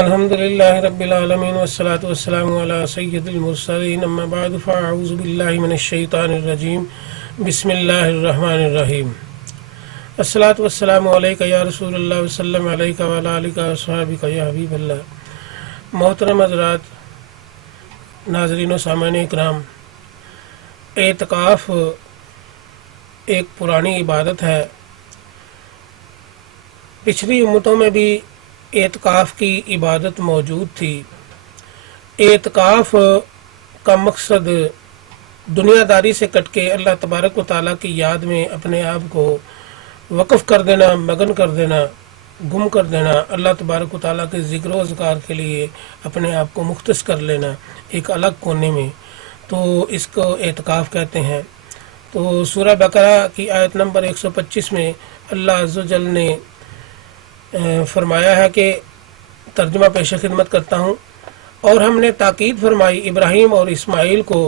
الحمدللہ رب العالمین والصلاة والسلام علی سید المرسلین اما بعد فاعوذ باللہ من الشیطان الرجیم بسم اللہ الرحمن الرحیم الصلاة والسلام علیکہ یا رسول اللہ وسلم علیکہ وعلی آلکہ وصحابکہ یا حبیب اللہ۔ محترم حضرات، ناظرین و سامعین اکرام، اعتکاف ایک پرانی عبادت ہے۔ پچھلی امتوں میں بھی اعتکاف کی عبادت موجود تھی۔ اعتکاف کا مقصد دنیا داری سے کٹ کے اللہ تبارک و تعالیٰ کی یاد میں اپنے آپ کو وقف کر دینا، مگن کر دینا، گم کر دینا، اللہ تبارک و تعالیٰ کے ذکر و اذکار کے لیے اپنے آپ کو مختص کر لینا ایک الگ کونے میں، تو اس کو اعتکاف کہتے ہیں۔ تو سورہ بقرہ کی آیت نمبر 125 میں اللہ عز و جل نے فرمایا ہے کہ ترجمہ پیش خدمت کرتا ہوں، اور ہم نے تاکید فرمائی ابراہیم اور اسماعیل کو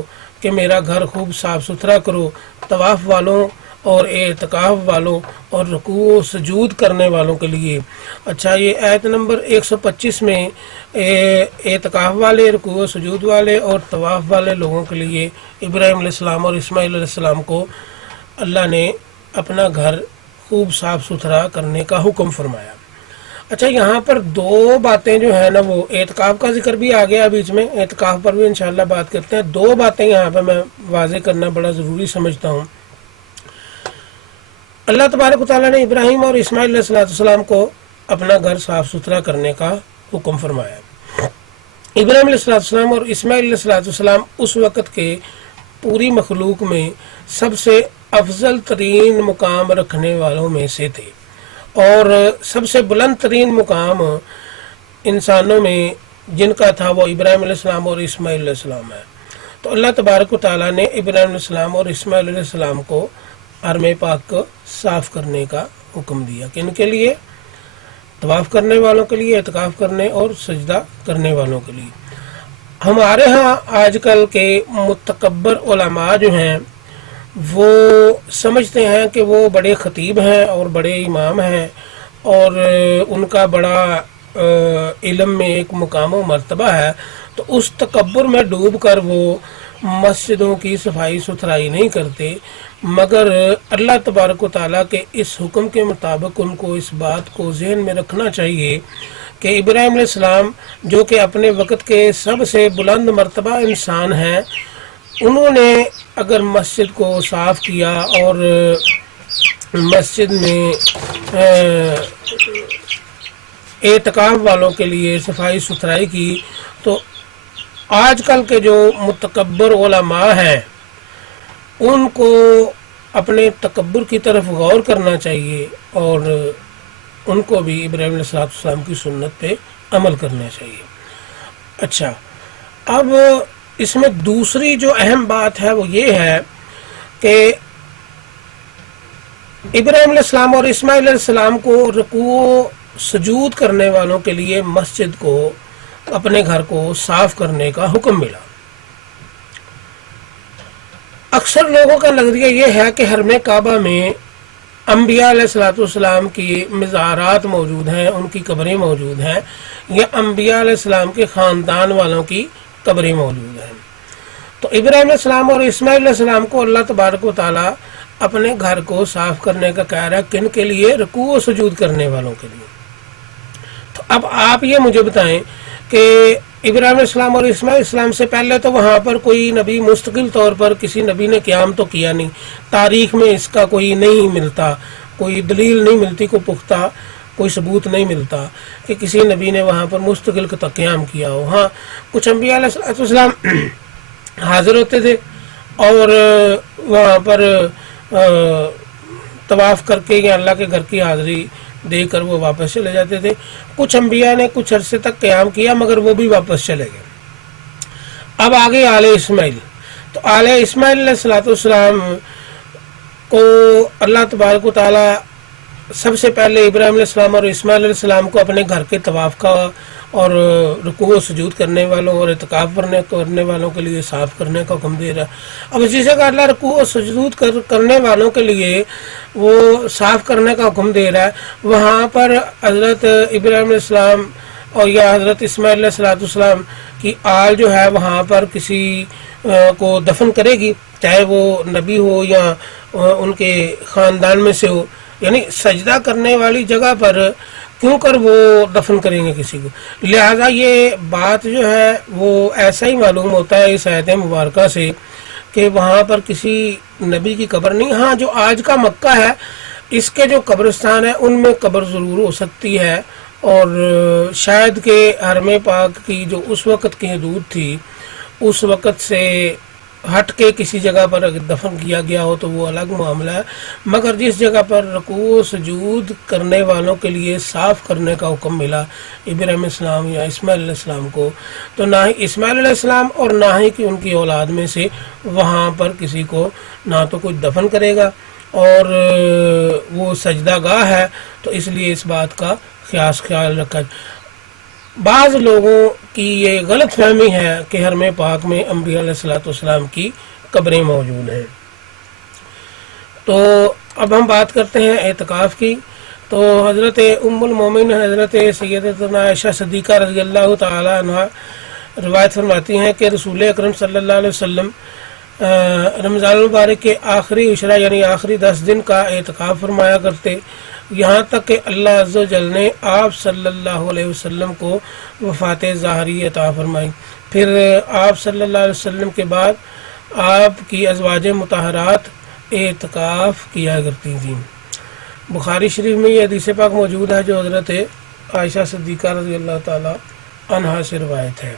کہ میرا گھر خوب صاف ستھرا کرو، طواف والوں اور اعتکاف والوں اور رکوع و سجود کرنے والوں کے لیے۔ اچھا، یہ آیت نمبر 125 میں اعتکاف والے، رکوع و سجود والے اور طواف والے لوگوں کے لیے ابراہیم علیہ السلام اور اسماعیل علیہ السلام کو اللہ نے اپنا گھر خوب صاف ستھرا کرنے کا حکم فرمایا۔ اچھا، یہاں پر دو باتیں جو ہے نا، وہ اعتکاف کا ذکر بھی آ گیا بیچ میں، اعتکاف پر بھی انشاءاللہ بات کرتے ہیں۔ دو باتیں یہاں پہ میں واضح کرنا بڑا ضروری سمجھتا ہوں۔ اللہ تبارک و تعالیٰ نے ابراہیم اور اسماعیل علیہ السلام کو اپنا گھر صاف ستھرا کرنے کا حکم فرمایا۔ ابراہیم علیہ السلام اور اسماعیل علیہ السلام اس وقت کے پوری مخلوق میں سب سے افضل ترین مقام رکھنے والوں میں سے تھے، اور سب سے بلند ترین مقام انسانوں میں جن کا تھا وہ ابراہیم علیہ السلام اور اسماعیل علیہ السلام ہے۔ تو اللہ تبارک و تعالیٰ نے ابراہیم علیہ السلام اور اسماعیل علیہ السلام کو حرم پاک کو صاف کرنے کا حکم دیا، کہ ان کے لیے طواف کرنے والوں کے لیے، اعتکاف کرنے اور سجدہ کرنے والوں کے لیے۔ ہمارے ہاں آج کل کے متکبر علماء جو ہیں وہ سمجھتے ہیں کہ وہ بڑے خطیب ہیں اور بڑے امام ہیں، اور ان کا بڑا علم میں ایک مقام و مرتبہ ہے، تو اس تکبر میں ڈوب کر وہ مسجدوں کی صفائی ستھرائی نہیں کرتے، مگر اللہ تبارک و تعالیٰ کے اس حکم کے مطابق ان کو اس بات کو ذہن میں رکھنا چاہیے کہ ابراہیم علیہ السلام جو کہ اپنے وقت کے سب سے بلند مرتبہ انسان ہیں، انہوں نے اگر مسجد کو صاف کیا اور مسجد میں اعتکاف والوں کے لیے صفائی ستھرائی کی، تو آج کل کے جو متکبر علماء ہیں ان کو اپنے تکبر کی طرف غور کرنا چاہیے، اور ان کو بھی ابراہیم علیہ السلام کی سنت پہ عمل کرنا چاہیے۔ اچھا، اب اس میں دوسری جو اہم بات ہے وہ یہ ہے کہ ابراہیم علیہ السلام اور اسماعیل علیہ السلام کو رکوع و سجود کرنے والوں کے لیے مسجد کو، اپنے گھر کو صاف کرنے کا حکم ملا۔ اکثر لوگوں کا نظریہ یہ ہے کہ حرم کعبہ میں انبیاء علیہ السلام کی مزارات موجود ہیں، ان کی قبریں موجود ہیں، یا انبیاء علیہ السلام کے خاندان والوں کی قبریں موجود ہیں۔ تو ابراہیم علیہ السلام اور اسماعیل علیہ السلام کو اللہ تبارک و تعالیٰ اپنے گھر کو صاف کرنے کا کہہ رہا ہے، کن کے لیے؟ رکوع و سجود کرنے والوں کے لیے۔ تو اب آپ یہ مجھے بتائیں کہ ابراہیم علیہ السلام اور اسماعیل علیہ السلام سے پہلے تو وہاں پر کوئی نبی مستقل طور پر کسی نبی نے قیام تو کیا نہیں، تاریخ میں اس کا کوئی نہیں ملتا، کوئی دلیل نہیں ملتی، کوئی پختہ کوئی ثبوت نہیں ملتا کہ کسی نبی نے وہاں پر مستقل قیام کیا ہو۔ ہاں، کچھ انبیاء علیہ السلام حاضر ہوتے تھے اور وہاں پر طواف کر کے یا اللہ کے گھر کی حاضری دے کر وہ واپس چلے جاتے تھے۔ کچھ انبیاء نے کچھ عرصے تک قیام کیا مگر وہ بھی واپس چلے گئے۔ اب آگے آل اسماعیل، تو آل اسماعیل علیہ السلام کو اللہ تبارک و تعالیٰ سب سے پہلے ابراہیم علیہ السلام اور اسماعیل علیہ السلام کو اپنے گھر کے طواف کا اور رکوع و سجود کرنے والوں اور اعتکاف کرنے والوں کے لیے صاف کرنے کا حکم دے رہا ہے۔ اب اسی جگہ اللہ رکوع و سجود کرنے والوں کے لیے وہ صاف کرنے کا حکم دے رہا ہے، وہاں پر حضرت ابراہیم علیہ السلام اور یا حضرت اسماعیل علیہ السلام کی آل جو ہے وہاں پر کسی کو دفن کرے گی، چاہے وہ نبی ہو یا ان کے خاندان میں سے ہو، یعنی سجدہ کرنے والی جگہ پر کیوں کر وہ دفن کریں گے کسی کو؟ لہذا یہ بات جو ہے وہ ایسا ہی معلوم ہوتا ہے اس آیت مبارکہ سے کہ وہاں پر کسی نبی کی قبر نہیں. ہاں جو آج کا مکہ ہے اس کے جو قبرستان ہے ان میں قبر ضرور ہو سکتی ہے، اور شاید کہ حرم پاک کی جو اس وقت کی حدود تھی اس وقت سے ہٹ کے کسی جگہ پر اگر دفن کیا گیا ہو تو وہ الگ معاملہ ہے، مگر جس جگہ پر رکوع سجود کرنے والوں کے لیے صاف کرنے کا حکم ملا ابراہیم علیہ السلام یا اسماعیل علیہ السلام کو، تو نہ ہی اسماعیل علیہ السلام اور نہ ہی کہ ان کی اولاد میں سے وہاں پر کسی کو نہ تو کچھ دفن کرے گا، اور وہ سجدہ گاہ ہے تو اس لیے اس بات کا خیال رکھا. بعض لوگوں کی یہ غلط فہمی ہے کہ حرم پاک میں انبیاء علیہ السلام کی قبریں موجود ہیں. تو اب ہم بات کرتے ہیں اعتکاف کی. تو حضرت ام المومن حضرت سیدتنا عائشہ صدیقہ رضی اللہ تعالی عنہ روایت فرماتی ہیں کہ رسول اکرم صلی اللہ علیہ وسلم رمضان المبارک کے آخری عشرہ یعنی آخری 10 دن کا اعتکاف فرمایا کرتے، یہاں تک کہ اللہ عز و جل نے آپ صلی اللہ علیہ وسلم کو وفات ظاہری عطا فرمائی. پھر آپ صلی اللہ علیہ وسلم کے بعد آپ کی ازواج مطہرات اعتکاف کیا کرتی تھیں. بخاری شریف میں یہ حدیث پاک موجود ہے جو حضرت عائشہ صدیقہ رضی اللہ تعالی عنہا سے روایت ہے.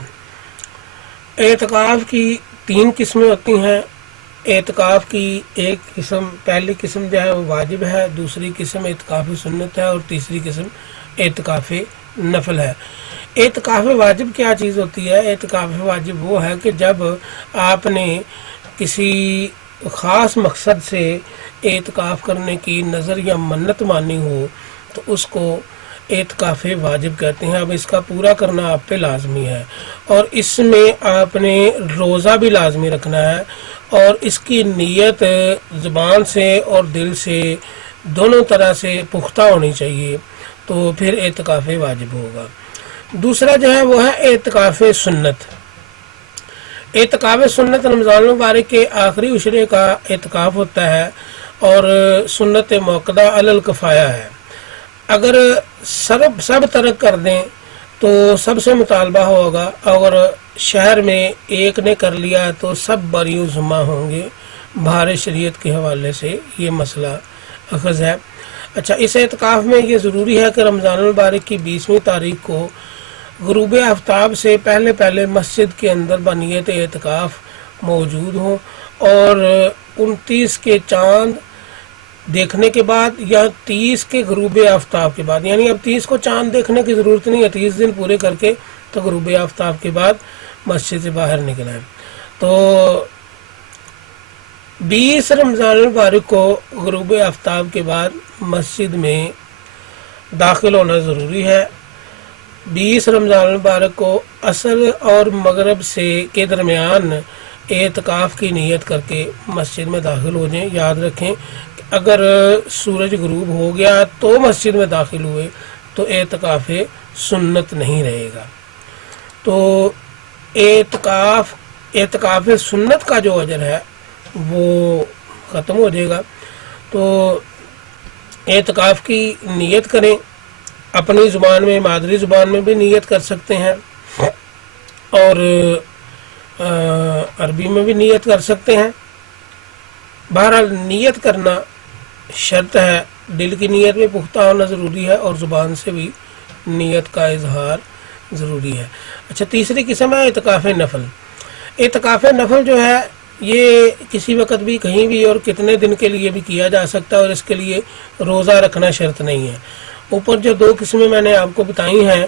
اعتکاف کی 3 قسمیں ہوتی ہیں. اعتکاف کی ایک قسم پہلی قسم جو ہے وہ واجب ہے، دوسری قسم اعتکاف سنت ہے، اور تیسری قسم اعتکاف نفل ہے. اعتکاف واجب کیا چیز ہوتی ہے؟ اعتکاف واجب وہ ہے کہ جب آپ نے کسی خاص مقصد سے اعتکاف کرنے کی نظر یا منت مانی ہو تو اس کو اعتکاف واجب کہتے ہیں. اب اس کا پورا کرنا آپ پہ لازمی ہے، اور اس میں آپ نے روزہ بھی لازمی رکھنا ہے، اور اس کی نیت زبان سے اور دل سے دونوں طرح سے پختہ ہونی چاہیے، تو پھر اعتکاف واجب ہوگا. دوسرا جو ہے وہ ہے اعتکاف سنت. اعتکاف سنت رمضان المبارک کے آخری عشرے کا اعتکاف ہوتا ہے، اور سنت موقدہ علی الکفایہ ہے. اگر سب ترک کر دیں تو سب سے مطالبہ ہوگا، اگر شہر میں ایک نے کر لیا تو سب بری ذمہ ہوں گے. بہار شریعت کے حوالے سے یہ مسئلہ اخذ ہے. اچھا، اس اعتکاف میں یہ ضروری ہے کہ رمضان المبارک کی 20ویں تاریخ کو غروب آفتاب سے پہلے مسجد کے اندر بنیت اعتکاف موجود ہوں، اور 29 کے چاند دیکھنے کے بعد یا 30 کے غروب آفتاب کے بعد، یعنی اب 30 کو چاند دیکھنے کی ضرورت نہیں ہے، 30 دن پورے کر کے تو غروب آفتاب کے بعد مسجد سے باہر نکل آئے. تو 20 رمضان المبارک کو غروب آفتاب کے بعد مسجد میں داخل ہونا ضروری ہے. 20 رمضان المبارک کو عصر اور مغرب کے درمیان اعتکاف کی نیت کر کے مسجد میں داخل ہو جائیں. یاد رکھیں کہ اگر سورج غروب ہو گیا تو مسجد میں داخل ہوئے تو اعتکاف سنت نہیں رہے گا. تو اعتکاف سنت کا جو اجر ہے وہ ختم ہو جائے گا. تو اعتکاف کی نیت کریں، اپنی زبان میں مادری زبان میں بھی نیت کر سکتے ہیں، اور عربی میں بھی نیت کر سکتے ہیں. بہرحال نیت کرنا شرط ہے، دل کی نیت بھی پختہ ہونا ضروری ہے، اور زبان سے بھی نیت کا اظہار ضروری ہے. اچھا، تیسری قسم ہے اعتکاف نفل. اعتکاف نفل جو ہے یہ کسی وقت بھی کہیں بھی اور کتنے دن کے لیے بھی کیا جا سکتا ہے، اور اس کے لیے روزہ رکھنا شرط نہیں ہے. اوپر جو 2 قسمیں میں نے آپ کو بتائی ہیں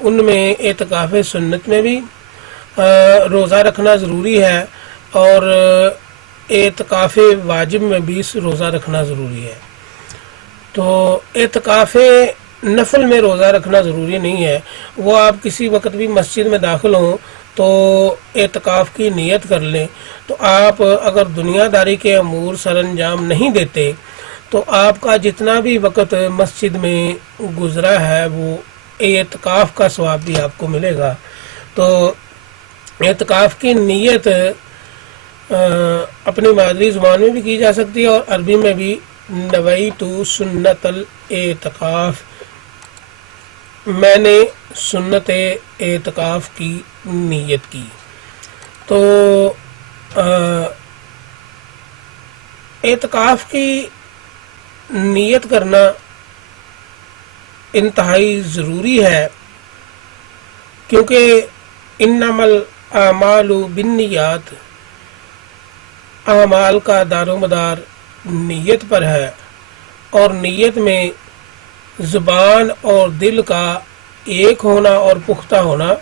ان میں اعتکاف سنت میں بھی روزہ رکھنا ضروری ہے، اور اعتکاف واجب میں بھی روزہ رکھنا ضروری ہے. تو اعتکاف نفل میں روزہ رکھنا ضروری نہیں ہے، وہ آپ کسی وقت بھی مسجد میں داخل ہوں تو اعتکاف کی نیت کر لیں. تو آپ اگر دنیا داری کے امور سر انجام نہیں دیتے تو آپ کا جتنا بھی وقت مسجد میں گزرا ہے وہ اعتکاف کا ثواب بھی آپ کو ملے گا۔ تو اعتکاف کی نیت اپنی مادری زبان میں بھی کی جا سکتی ہے اور عربی میں بھی نویت سنت الاعتکاف، میں نے سنت اعتکاف کی نیت کی۔ تو اعتکاف کی نیت کرنا انتہائی ضروری ہے، کیونکہ انما الاعمال بالنیات، اعمال کا دار و مدار نیت پر ہے، اور نیت میں زبان اور دل کا ایک ہونا اور پختہ ہونا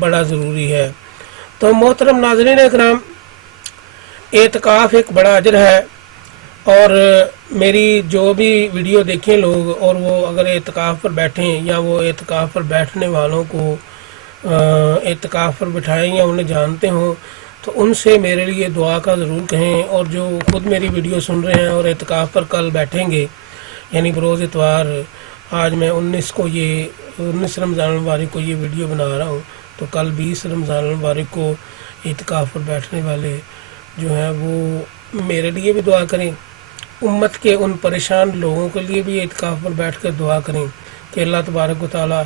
بڑا ضروری ہے۔ تو محترم ناظرین اکرام، اعتکاف ایک بڑا اجر ہے، اور میری جو بھی ویڈیو دیکھیں لوگ اور وہ اگر اعتکاف پر بیٹھیں یا وہ اعتکاف پر بیٹھنے والوں کو اعتکاف پر بٹھائیں یا انہیں جانتے ہوں تو ان سے میرے لیے دعا کا ضرور کہیں، اور جو خود میری ویڈیو سن رہے ہیں اور اعتکاف پر کل بیٹھیں گے، یعنی بروز اتوار، آج میں 19 رمضان المبارک کو یہ ویڈیو بنا رہا ہوں، تو کل 20 رمضان المبارک کو اعتکاف پر بیٹھنے والے جو ہیں وہ میرے لیے بھی دعا کریں، امت کے ان پریشان لوگوں کے لیے بھی اعتکاف پر بیٹھ کر دعا کریں کہ اللہ تبارک و تعالیٰ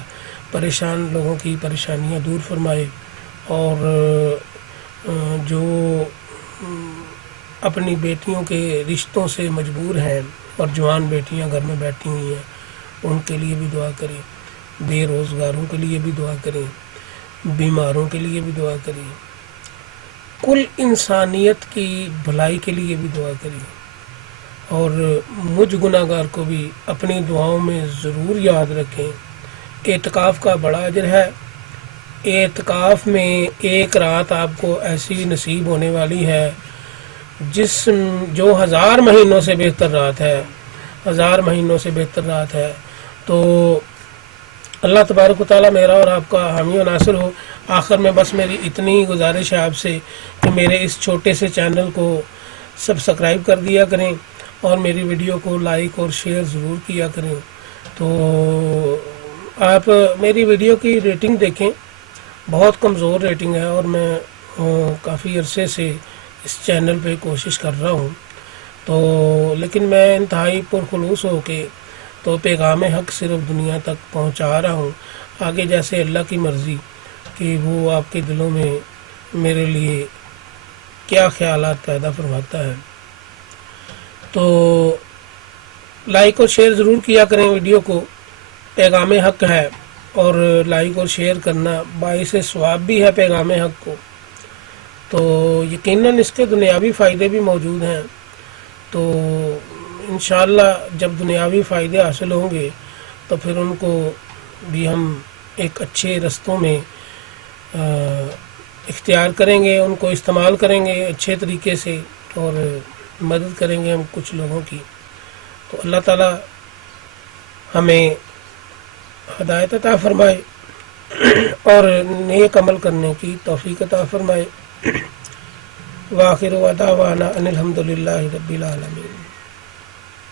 پریشان لوگوں کی پریشانیاں دور فرمائے، اور جو اپنی بیٹیوں کے رشتوں سے مجبور ہیں اور جوان بیٹیاں گھر میں بیٹھی ہوئی ہیں ان کے لیے بھی دعا کریں، بے روزگاروں کے لیے بھی دعا کریں، بیماروں کے لیے بھی دعا کریں، کل انسانیت کی بھلائی کے لیے بھی دعا کریں، اور مجھ گناہ گار کو بھی اپنی دعاؤں میں ضرور یاد رکھیں۔ اعتکاف کا بڑا اجر ہے۔ اعتکاف میں ایک رات آپ کو ایسی نصیب ہونے والی ہے جو 1000 مہینوں سے بہتر رات ہے، 1000 مہینوں سے بہتر رات ہے۔ تو اللہ تبارک و تعالیٰ میرا اور آپ کا حامی و ناصر ہو۔ آخر میں بس میری اتنی گزارش ہے آپ سے کہ میرے اس چھوٹے سے چینل کو سبسکرائب کر دیا کریں اور میری ویڈیو کو لائک اور شیئر ضرور کیا کریں۔ تو آپ میری ویڈیو کی ریٹنگ دیکھیں، بہت کمزور ریٹنگ ہے، اور میں کافی عرصے سے اس چینل پہ کوشش کر رہا ہوں، تو لیکن میں انتہائی پرخلوص ہو کے تو پیغام حق صرف دنیا تک پہنچا رہا ہوں، آگے جیسے اللہ کی مرضی کہ وہ آپ کے دلوں میں میرے لیے کیا خیالات پیدا فرماتا ہے۔ تو لائک اور شیئر ضرور کیا کریں ویڈیو کو، پیغام حق ہے، اور لائک اور شیئر کرنا باعث ثواب بھی ہے پیغام حق کو، تو یقیناً اس کے دنیاوی فائدے بھی موجود ہیں۔ تو انشاءاللہ جب دنیاوی فائدے حاصل ہوں گے تو پھر ان کو بھی ہم ایک اچھے رستوں میں اختیار کریں گے، ان کو استعمال کریں گے اچھے طریقے سے، اور مدد کریں گے ہم کچھ لوگوں کی۔ تو اللہ تعالیٰ ہمیں ہدایت عطا فرمائے اور نیک عمل کرنے کی توفیق عطا فرمائے۔ وآخر دعوانا ان الحمد للہ رب العالمین۔